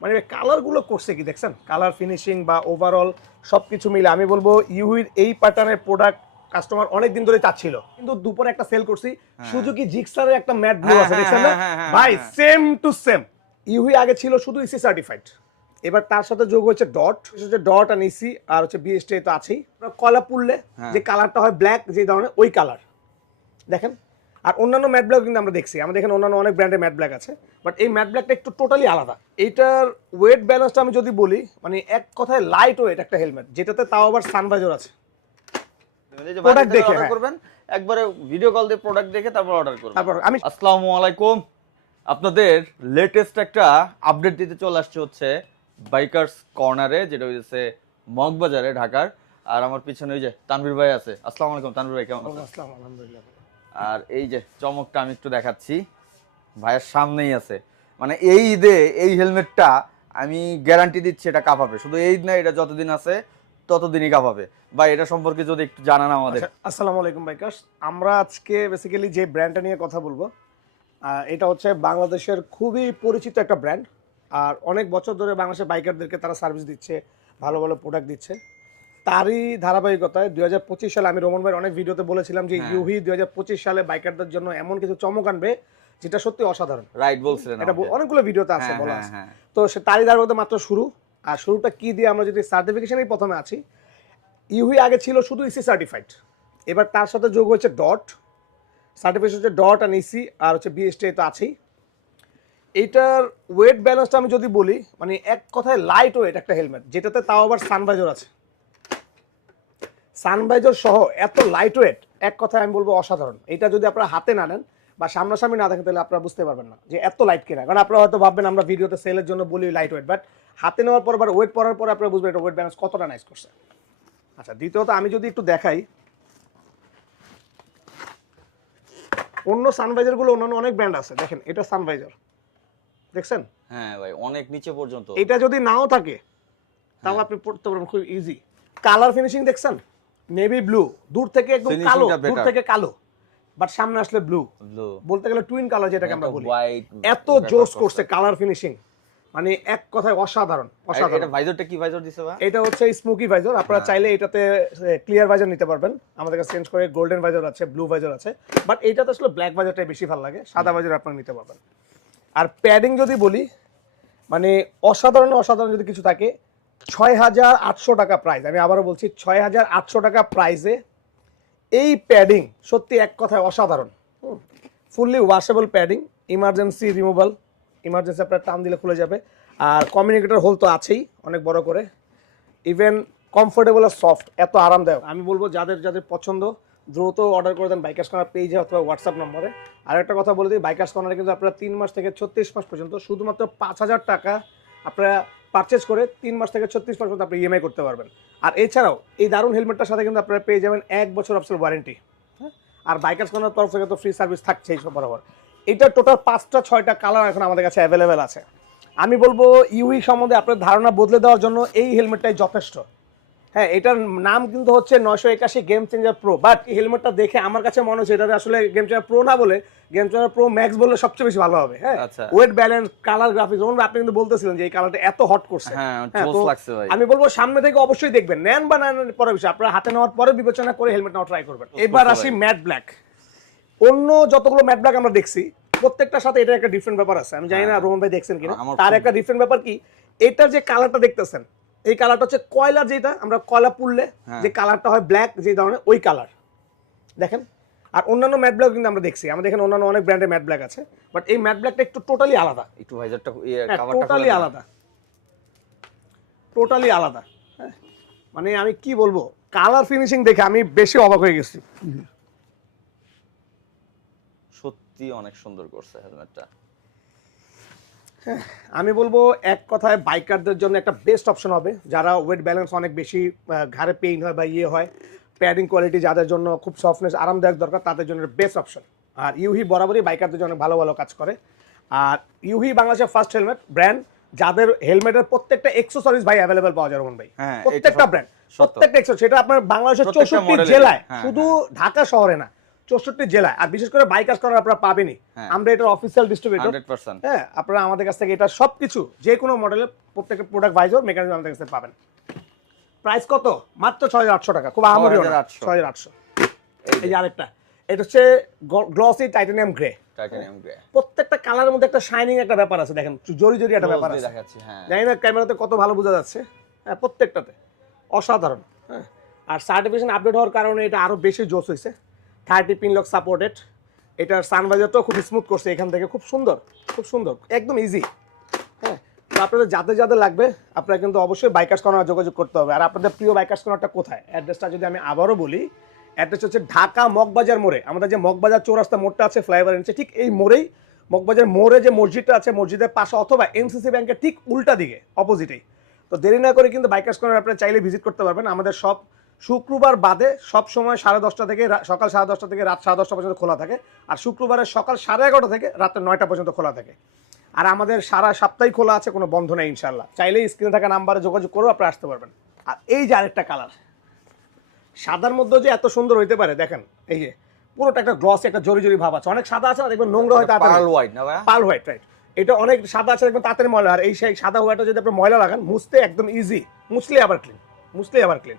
মানে কালারগুলো করছে কি দেখছেন? কালার ফিনিশিং বা ওভারঅল সব কিছু মিলে আমি বলব ইউহির এই প্যাটার্নের প্রোডাক্ট কাস্টমার অনেক দিন ধরে চাচ্ছিল। কিন্তু দুপুরে একটা সেল করছি। সুজুকি জিক্সারের একটা ম্যাট ব্লু হ্যাঁ, আছে হ্যাঁ, দেখছেন না? হ্যাঁ, হ্যাঁ, ভাই হ্যাঁ। সেম টু সেম ইউহি আগে ছিল শুধু ইসি সার্টিফাইড এবার তার সাথে যোগ হচ্ছে ডট হচ্ছে ডট আর ইসি আর হচ্ছে বিএসটি তো আছেই। কলা পুড়লে হ্যাঁ। যে কালারটা হয় ব্ল্যাক যে ধরনের ওই কালার দেখেন? আর অন্যান্য ম্যাট ব্ল্যাক কিন্তু আমরা দেখছি। আমাদের এখানে অন্যান্য অনেক ব্র্যান্ডের ম্যাট ব্ল্যাক আছে। বাট এই ম্যাট ব্ল্যাকটা একটু টোটালি আলাদা। এইটার ওয়েট ব্যালেন্সটা আমি যদি বলি মানে এক কথায় লাইট ওয়েট একটা হেলমেট যেটাতে তাও আবার সানভাইজার আছে। বাড়িতে দেখে, হ্যাঁ। করবেন একবারে ভিডিও কল দিয়ে প্রোডাক্ট দেখে তারপর অর্ডার করবেন। তারপর আমি আসসালামু আলাইকুম। আপনাদের লেটেস্ট একটা আপডেট দিতে চলে আসছে হচ্ছে বাইকার্স কর্নারে যেটা হচ্ছে মগবাজারে ঢাকার। আর আমার পিছনে ওই যে তানভীর ভাই আছে। আসসালামু আলাইকুম তানভীর ভাই কেমন আছেন? আসসালাম আলহামদুলিল্লাহ। আর এই যে চমকটা আমি একটু দেখাচ্ছি ভাইয়ের সামনেই আছে। মানে এই ঈদে এই হেলমেটটা আমি গ্যারান্টি দিচ্ছি এটা কাঁপাবে। শুধু এই না এটা যতদিন আছে ততদিনই কাঁপাবে। ভাই এটা সম্পর্কে যদি একটু জানান আমাদের। আচ্ছা, আসসালামু আলাইকুম বাইকার্স আমরা আজকে বেসিক্যালি যে ব্র্যান্ডটা নিয়ে কথা বলব এটা হচ্ছে বাংলাদেশের খুবই পরিচিত একটা ব্র্যান্ড আর অনেক বছর ধরে বাংলাদেশের বাইকারদেরকে তারা সার্ভিস দিচ্ছে ভালো ভালো প্রোডাক্ট দিচ্ছে। তারই ধারাবাহিকতায় দুই হাজার পঁচিশ সালে আমি রোমন ভাইয়ের অনেক ভিডিওতে বলেছিলাম যে হ্যাঁ। ইউহি দুই হাজার পঁচিশ সালে বাইকারদের জন্য এমন কিছু চমক আনবে যেটা সত্যি অসাধারণ। রাইট বলছিলেন এটা অনেকগুলো ভিডিওতে আছে হ্যাঁ, বলা হ্যাঁ, আছে। তো সে তারই ধারাবাহিকতা মাত্র শুরু। আর শুরুটা কি দিয়ে আমরা যদি সার্টিফিকেশনেই প্রথমে আছি ইউহি আগে ছিল শুধু ইসি সার্টিফাইড এবার তার সাথে যোগ হচ্ছে ডট সার্টিফিকেশন হচ্ছে ডট আর ইসি আর হচ্ছে বিএসটি তো আছেই। এইটার ওয়েট ব্যালেন্সটা আমি যদি বলি মানে এক কথায় লাইট ওয়েট একটা হেলমেট যেটাতে তাও আবার সানভাইজার আছে। সানভাইজার সহ এত লাইট ওয়েট এক কথায় আমি বলব অসাধারণ। এটা যদি আপনারা হাতে না নেন বা সামনাসামনি না দেখেন তাহলে আপনারা বুঝতে পারবেন না যে এত লাইট কেনা। কারণ আপনারা হয়তো ভাববেন আমরা ভিডিওতে সেলের জন্য বলি লাইট ওয়েট বাট হাতে নেওয়ার পর আবার ওয়েট পরার পর আপনারা বুঝবেন এটা ওয়েট ব্যালেন্স কতটা নাইস করছে। আচ্ছা দ্বিতীয়ত আমি যদি একটু দেখাই অন্য সানভাইজারগুলো অন্যান্য অনেক ব্র্যান্ড আছে। দেখেন এটা সানভাইজার। দেখছেন? হ্যাঁ ভাই অনেক নিচে পর্যন্ত। এটা যদি নাও থাকে তাও আপনি পড়তে পারবেন খুব ইজি কালার ফিনিশিং দেখছেন? নেভি ব্লু দূর থেকে একদম কালো দূর থেকে কালো। বাট সামনে আসলে ব্লু বলতে গেলে টুইন কালার যেটাকে আমরা বলি। এত জোস করছে কালার ফিনিশিং মানে এক কথায় অসাধারণ অসাধারণ। এটা ভাইজরটা কি ভাইজর দিছে ভাই এটা হচ্ছে স্মোকি ভাইজার আপনারা হ্যাঁ। চাইলে এটাতে ক্লিয়ার ভাইজার নিতে পারবেন। আমাদের কাছে চেঞ্জ করে গোল্ডেন ভাইজার আছে ব্লু ভাইজার আছে। বাট এইটাতে আসলে ব্ল্যাক ভাইজারটাই বেশি ভালো লাগে। সাদা ভাইজার আপনারা নিতে পারবেন। আর প্যাডিং যদি বলি মানে অসাধারণ অসাধারণ যদি কিছু থাকে ছয় হাজার আটশো টাকা প্রাইস আমি আবারও বলছি, ছয় হাজার আটশো টাকা প্রাইসে এই প্যাডিং সত্যি এক কথায় অসাধারণ। Fully washable padding emergency removal emergency আপনার টান দিলে খুলে যাবে। আর কমিউনিকেটর হোল তো আছেই, অনেক বড় করে। ইভেন কমফোর্টেবল আর সফট এত আরামদায়ক। আমি বলব, যাদের যাদের পছন্দ, দ্রুত অর্ডার করে দেন বাইকার্স কর্নার পেজে অথবা হোয়াটসঅ্যাপ নম্বরে। আর একটা কথা বলে দিই বাইকার্স কর্নারে কিন্তু আপনারা তিন মাস থেকে ছত্রিশ মাস পর্যন্ত শুধুমাত্র পাঁচ হাজার টাকা আপনারা পারচেস করে তিন মাস থেকে ছত্রিশ মাস পর্যন্ত আপনি ইএমআই করতে পারবেন। আর এছাড়াও এই দারুণ হেলমেটটার সাথে কিন্তু আপনারা পেয়ে যাবেন এক বছর অফসের ওয়ারেন্টি হ্যাঁ? আর বাইকার্স কোনো তরফ থেকে তো ফ্রি সার্ভিস থাকছেই সব বরাবর এটা টোটাল পাঁচটা, ছয়টা কালার এখন আমাদের কাছে অ্যাভেলেবেল আছে। আমি বলব ইউই সম্বন্ধে আপনার ধারণা বদলে দেওয়ার জন্য এই হেলমেটটাই যথেষ্ট। হ্যাঁ এটার নাম কিন্তু হচ্ছে নয়শো একাশি গেম চেঞ্জার প্রো বাট এই হেলমেটটা দেখে আমার কাছে মনে হচ্ছে এটাতে আসলে গেম চেঞ্জার প্রো না বলে গেম চেঞ্জার প্রো ম্যাক্স বললে সবচেয়ে বেশি ভালো হবে হ্যাঁ। ওয়েট ব্যালেন্স কালার গ্রাফিক্স যেমন আপনি কিন্তু বলতেছিলেন যে এই কালারটা এত হট করছে হ্যাঁ, হ্যাঁ, জোস লাগছে ভাই। আমি বলব সামনে থেকে অবশ্যই দেখবেন নেন বা নেন পরে বিষয় আপনারা হাতে নেওয়ার পরে বিবেচনা করে হেলমেট নেওয়া ট্রাই করবেন এবার আসি। ম্যাট ব্ল্যাক অন্য যতগুলো ম্যাট ব্ল্যাক আমরা দেখছি প্রত্যেকটার সাথে এটা একটা ডিফারেন্ট ব্যাপার আছে আমি জানি না হ্যাঁ। রোহন ভাই দেখছেন কিনা তার একটা ডিফারেন্ট ব্যাপার কি এটার যে কালারটা দেখতেছেন এই কালারটা হচ্ছে কয়লা যেটা আমরা কয়লা পুড়লে হ্যাঁ। যে কালারটা হয় ব্ল্যাক যে ধরনের ওই কালার। দেখেন? আর অন্যান্য ম্যাট ব্ল্যাক কিন্তু আমরা দেখছি। আমাদের এখানে অন্যান্য অনেক ব্র্যান্ডের ম্যাট ব্ল্যাক আছে বাট এই ম্যাট ব্ল্যাকটা একটু টোটালি আলাদা। একটু ভাইজরটা ইয়ে কাভারটা টোটালি আলাদা। টোটালি আলাদা। হ্যাঁ? মানে আমি কি বলব? কালার ফিনিশিং দেখে আমি বেশি অবাক হয়ে গেছি। সত্যি অনেক সুন্দর করছে হেলমেটটা। আমি বলব এক কথায় বাইকারদের জন্য একটা বেস্ট অপশন হবে। যারা ওয়েট ব্যালেন্স অনেক বেশি ঘাড়ে পেইন হয় বা ইয়ে হয় প্যাডিং কোয়ালিটি যাদের জন্য খুব সফটনেস আরামদায়ক দরকার তাদের জন্য বেস্ট অপশন আর ইউহি বরাবরই বাইকারদের জন্য ভালো ভালো কাজ করে। আর ইউহি বাংলাদেশের ফার্স্ট হেলমেট ব্র্যান্ড যাদের হেলমেটের প্রত্যেকটা এক্সেসরিজ ভাই অ্যাভেলেবেল পাওয়া যায় রমন ভাই। হ্যাঁ, প্রত্যেকটা ব্র্যান্ড। প্রত্যেকটা এক্সেসরি সেটা আপনার বাংলাদেশের চৌষট্টি জেলায় হ্যাঁ, শুধু ঢাকা শহরে না চৌষট্টি জেলায় আর বিশেষ করে বাইকার্স করার আপনারা পাবেনই। হ্যাঁ। আমরা এটার অফিসিয়াল ডিস্ট্রিবিউটর হ্যাঁ আপনারা আমাদের কাছ থেকে এটা সবকিছু যে কোনো মডেলের প্রত্যেকটা প্রোডাক্ট ভাইজর মেকানিজম আমাদের কাছ পাবেন। প্রাইস কত? মাত্র ছয় হাজার আটশো টাকা। খুব 6,800 ছয় হাজার আটশো। এই যে। আরেকটা। এটা হচ্ছে glossy titanium grey titanium grey প্রত্যেকটা কালারের মধ্যে একটা শাইনিং একটা ব্যাপার আছে দেখেন জরি জরি একটা ব্যাপার আছে। দেখাচ্ছি হ্যাঁ। জানি না ক্যামেরাতে কত ভালো বোঝা যাচ্ছে। হ্যাঁ প্রত্যেকটাতে। অসাধারণ। হ্যাঁ আর সার্টিফিকেশন আপডেট হওয়ার কারণে এটা আরও বেশি জোস হয়েছে। থার্টি পিন লক সাপোর্টেড এটার সানভাইজারটাও খুব স্মুথ করছে এখান থেকে, খুব সুন্দর খুব সুন্দর, একদম ইজি হ্যাঁ তো আপনাদের যাদের যাদের লাগবে, আপনারা কিন্তু অবশ্যই বাইকার্স কর্নার যোগাযোগ করতে হবে। আর আপনাদের প্রিয় বাইকার্স কর্নারটা কোথায়? অ্যাড্রেসটা যদি আমি আবারও বলি অ্যাড্রেস হচ্ছে ঢাকা মগবাজার মোড়ে। আমাদের যে মগবাজার চৌরাস্তা মোড়টা আছে ফ্লাইওভার নিচে ঠিক এই মোড়েই মগবাজার মোড়ে যে মসজিদটা আছে, মসজিদের পাশে অথবা এনসিসি ব্যাংকের ঠিক উল্টা দিকে অপোজিটেই তো দেরি না করে কিন্তু বাইকার্স কর্নার আপনারা চাইলে ভিজিট করতে পারবেন। আমাদের সব শুক্রবার বাদে সব সময় সাড়ে দশটা থেকে সকাল সাড়ে দশটা থেকে রাত সাড়ে দশটা পর্যন্ত খোলা থাকে। আর শুক্রবারের সকাল সাড়ে এগারোটা থেকে রাত নয়টা পর্যন্ত খোলা থাকে। আর আমাদের সারা সপ্তাহে খোলা আছে কোনো বন্ধ নেই ইনশাল্লাহ চাইলেই স্ক্রিনে থাকা নাম্বারে যোগাযোগ করেও আপনারা আসতে পারবেন। আর এই যে আরেকটা কালার সাদার মধ্যে যে এত সুন্দর হইতে পারে দেখেন এই যে পুরোটা একটা গ্লস একটা জরি জরি ভাব আছে। অনেক সাদা আছে না দেখবেন নোংরা হয় তাড়াতাড়ি। হোয়াইট না পাল হোয়াইট রাইট এটা অনেক সাদা আছে দেখবেন তাড়াতাড়ি ময়লা আর এই সেই সাদা হোয়াইটটা যদি আপনি ময়লা লাগান মুছতে একদম ইজি মুছলে আবার ক্লিন মুছলে আবার ক্লিন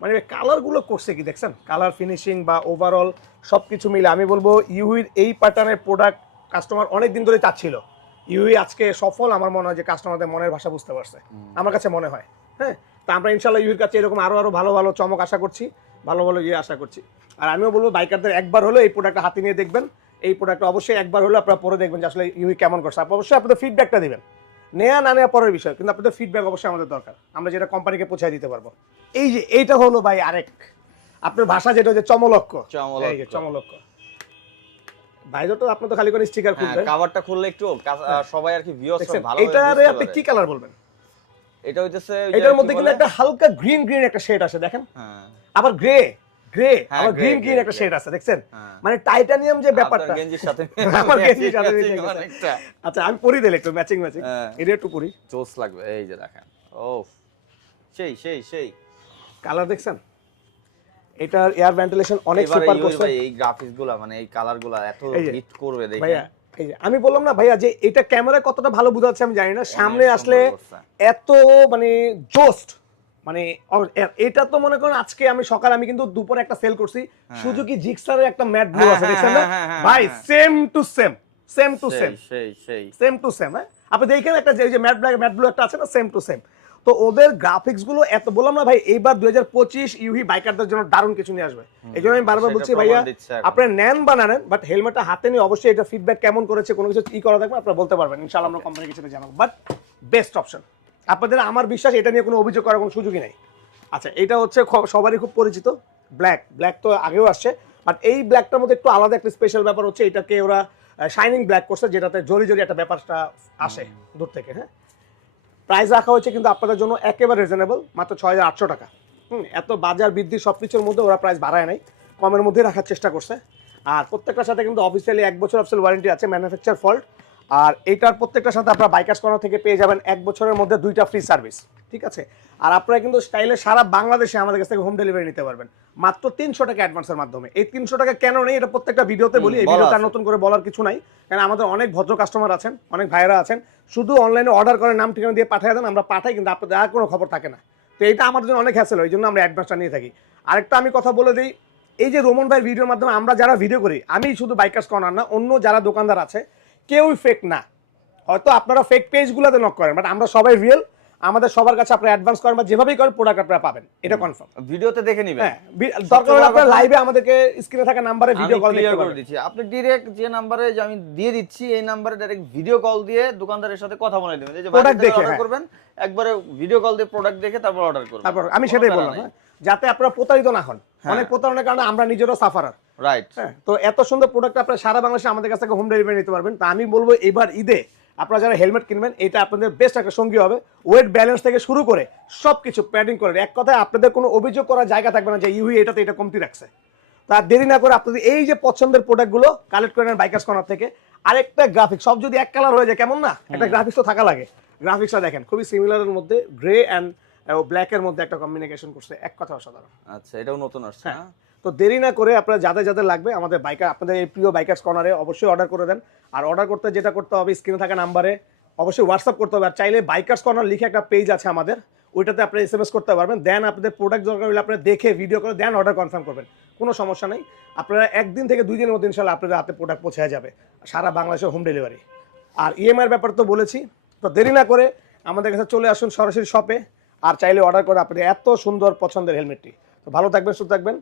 মানে কালারগুলো করছে কি দেখছেন? কালার ফিনিশিং বা ওভারঅল সব কিছু মিলে আমি বলব ইউইর এই প্যাটার্নের প্রোডাক্ট কাস্টমার অনেক দিন ধরে চাচ্ছিল। ইউই আজকে সফল আমার মনে হয় যে কাস্টমারদের মনের ভাষা বুঝতে পারছে। আমার কাছে মনে হয়। হ্যাঁ? তা আমরা ইনশাল্লাহ ইউর কাছে এরকম আরও আরও ভালো ভালো চমক আশা করছি ভালো ভালো ইয়ে আশা করছি। আর আমিও বলব বাইকারদের একবার হলো এই প্রোডাক্টটা হাতে নিয়ে দেখবেন। এই প্রোডাক্টটা অবশ্যই একবার হলো আপনারা পরে দেখবেন যে আসলে ইউই কেমন করছে। আপনি অবশ্যই আপনাদের ফিডব্যাকটা দিবেন। নেয়া না নেওয়া পরের বিষয় কিন্তু আপনাদের ফিডব্যাক অবশ্যই আমাদের দরকার। আমরা যেটা কোম্পানিকে পৌঁছায় দিতে পারব। এই যে এইটা হলো ভাই আরেক। আপনার ভাষা যেটা হচ্ছে চমলক্ষ চমলক্ষ। তো আপনি তো খালি করে স্টিকার খুলবেন কাভারটা খুললে একটু সবাই আর কি ভিউয়ার্স ভালো এটারে আপনি কি কালার বলবেন? এটা হইতেছে এটার মধ্যে কিন্তু একটা হালকা গ্রিন গ্রিন একটা শেড আছে দেখেন। হ্যাঁ। আবার গ্রে গ্রে হ্যাঁ, grey, গ্রিন গ্রিন একটা শেড আছে দেখছেন? হ্যাঁ। মানে টাইটানিয়াম যে ব্যাপারটা। গেঞ্জির সাথে আমার গেঞ্জির সাথে। আচ্ছা আমি পরি দিলে একটু ম্যাচিং ম্যাচিং। এটা একটু পরি। জোস লাগবে এই যে দেখেন। ও সেই সেই সেই। কালার দেখছেন? এটার এয়ার ভেন্টিলেশন অনেক সুপার করছে। এই গ্রাফিক্সগুলা মানে এই কালারগুলা এত হিট করবে দেখে। ভাইয়া আমি বললাম না ভাইয়া যে এটা ক্যামেরা কতটা ভালো বোঝা যাচ্ছে আমি জানি না। সামনে আসলে এত মানে জোস্ট। মানে এটা তো মনে করেন আজকে আমি সকালে আমি কিন্তু দুপুরে একটা সেল করছি। সুজুকি জিক্সারের একটা ম্যাট ব্লু হ্যাঁ, আছে হ্যাঁ, দেখছেন না? হ্যাঁ, হ্যাঁ, ভাই হ্যাঁ। Same to same same to same সেই সেই। সেম টু সেম হ্যাঁ? আপনি দেখেন একটা যে- ম্যাট ব্ল্যাক ম্যাট ব্লু একটা আছে না সেম টু সেম তো ওদের গ্রাফিক্সগুলো এত বললাম না ভাই এইবার দুই হাজার পঁচিশ ইউহি বাইকারদের জন্য দারুণ কিছু নিয়ে আসবে। এই জন্য আমি বারবার বলছি ভাইয়া। আপনারা নেন বা না নেন বাট হেলমেটটা হাতে নিয়ে অবশ্যই এটা ফিডব্যাক কেমন করেছে কোনো কিছু ই করা থাকবে আপনারা বলতে পারবেন। ইনশাল্লাহ আমরা কোম্পানিকে কিছু জানাব। বাট বেস্ট অপশন আপনাদের আমার বিশ্বাস, এটা নিয়ে কোনো অভিযোগ করার কোনো সুযোগই নাই। আচ্ছা এটা হচ্ছে সবারই খুব পরিচিত, ব্ল্যাক। ব্ল্যাক তো আগেও আসছে, বাট এই ব্ল্যাকটার মধ্যে একটু আলাদা একটা স্পেশাল ব্যাপার হচ্ছে, এটাকে ওরা শাইনিং ব্ল্যাক করছে, যেটাতে জরি জরি একটা ব্যাপারটা আসে দূর থেকে হ্যাঁ? প্রাইস রাখা হয়েছে কিন্তু আপনাদের জন্য একেবারে রিজনেবল মাত্র ছয় হাজার আটশো টাকা। হুম, এত বাজার বৃদ্ধি সব কিছুর মধ্যে ওরা প্রাইস বাড়ায় নাই, কমের মধ্যে রাখার চেষ্টা করছে। আর প্রত্যেকটার সাথে কিন্তু অফিসিয়ালি এক বছর অফিসিয়াল ওয়ারেন্টি আছে ম্যানুফ্যাকচার ফল্ট আর এটার প্রত্যেকটার সাথে আপনারা বাইকার্স কর্নার থেকে পেয়ে যাবেন এক বছরের মধ্যে দুইটা ফ্রি সার্ভিস ঠিক আছে? আর আপনারা কিন্তু স্টাইলে সারা বাংলাদেশে আমাদের কাছ থেকে হোম ডেলিভারি নিতে পারবেন। মাত্র তিনশো টাকা অ্যাডভান্সের মাধ্যমে। এই তিনশো টাকা কেন নেই? এটা প্রত্যেকটা ভিডিওতে বলি এই আছে। নতুন করে বলার কিছু নাই। কারণ আমাদের অনেক ভদ্র কাস্টমার আছেন অনেক ভাইরা আছেন। শুধু অনলাইনে অর্ডার করে নাম ঠিকানা দিয়ে পাঠিয়ে দেন আমরা পাঠাই কিন্তু আপনাদের আর কোনো খবর থাকে না। তো এটা আমাদের জন্য অনেক হ্যাসেল ওই জন্য আমরা অ্যাডভান্সটা নিয়ে থাকি। আরেকটা আমি কথা বলে দিই এই যে রোমন ভাইয়ের ভিডিওর মাধ্যমে আমরা যারা ভিডিও করি আমি শুধু বাইকার্স কর্নার না অন্য যারা দোকানদার আছে কেউই ফেক না। হয়তো আপনারা ফেক পেজগুলোতে নক করেন বাট আমরা সবাই রিয়েল আমাদের সবার কাছে আপনারা অ্যাডভান্স করেন বা যেভাবেই করেন প্রোডাক্ট আপনারা পাবেন। এটা কনফার্ম ভিডিওতে দেখে নিবেন। হ্যাঁ দরকার হলে আপনারা লাইভে আমাদেরকে স্ক্রিনে থাকা নাম্বারে ভিডিও কল দেখতে করে দিচ্ছি। আপনি ডিরেক্ট যে নাম্বারে যে আমি দিয়ে দিচ্ছি এই নাম্বারে ডাইরেক্ট ভিডিও কল দিয়ে দোকানদারের সাথে কথা বলে দিবেন এই যে Product দেখে, অর্ডার হ্যাঁ। করবেন একবারে ভিডিও কল দিয়ে প্রোডাক্ট দেখে তারপর অর্ডার করবেন। তারপর আমি সেটাই বললাম হ্যাঁ। যাতে আপনারা প্রতারিত না হন। হ্যাঁ। অনেক প্রতারণার কারণে আমরা নিজেরও সাফারার রাইট তো এত সুন্দর প্রোডাক্ট আপনারা সারা বাংলাদেশে আমাদের কাছ থেকে হোম ডেলিভারি নিতে পারবেন। তা আমি বলব এবার ঈদে আপনারা যারা হেলমেট কিনবেন এটা আপনাদের বেস্ট একটা সঙ্গী হবে। ওয়েট ব্যালেন্স থেকে শুরু করে সব কিছু প্যাডিং করে এক কথায় আপনাদের কোনো অভিযোগ করার জায়গা থাকবে না যে ইউই এটাতে এটা কমতি রাখছে। তা দেরি না করে আপনাদের এই যে পছন্দের প্রোডাক্টগুলো কালেক্ট করে নেন বাইকার্স কর্নার থেকে। আরেকটা গ্রাফিক্স সব যদি এক কালার হয়ে যায় কেমন না? একটা গ্রাফিক্স তো থাকা লাগে। গ্রাফিক্সটা দেখেন খুবই সিমিলারের মধ্যে গ্রে অ্যান্ড ব্ল্যাকের মধ্যে একটা কম্বিনেশন করছে এক কথা অসাধারণ। আচ্ছা এটাও নতুন আসছে হ্যাঁ তো দেরি না করে আপনারা যাদের যাদের লাগবে আমাদের বাইকার আপনাদের এই প্রিয় বাইকার্স কর্নারে অবশ্যই অর্ডার করে দেন। আর অর্ডার করতে যেটা করতে হবে স্ক্রিনে থাকা নাম্বারে অবশ্যই হোয়াটসঅ্যাপ করতে হবে। আর চাইলে বাইকার্স কর্নার লিখে একটা পেজ আছে আমাদের ওইটাতে আপনি এস এম এস করতে পারবেন। দেন আপনাদের প্রোডাক্ট দরকার হলে আপনারা দেখে ভিডিও করে দেন অর্ডার কনফার্ম করবেন। কোনো সমস্যা নেই। আপনারা একদিন থেকে দুই দিনের মধ্যে ইনশাল্লাহ আপনাদের হাতে প্রোডাক্ট পৌঁছে যাবে সারা বাংলাদেশে হোম ডেলিভারি আর ইএমআইয়ের ব্যাপার তো বলেছি তো দেরি না করে আমাদের কাছে চলে আসুন সরাসরি শপে আর চাইলে অর্ডার করে আপনি এত সুন্দর পছন্দের হেলমেটটি তো ভালো থাকবেন সুস্থ থাকবেন।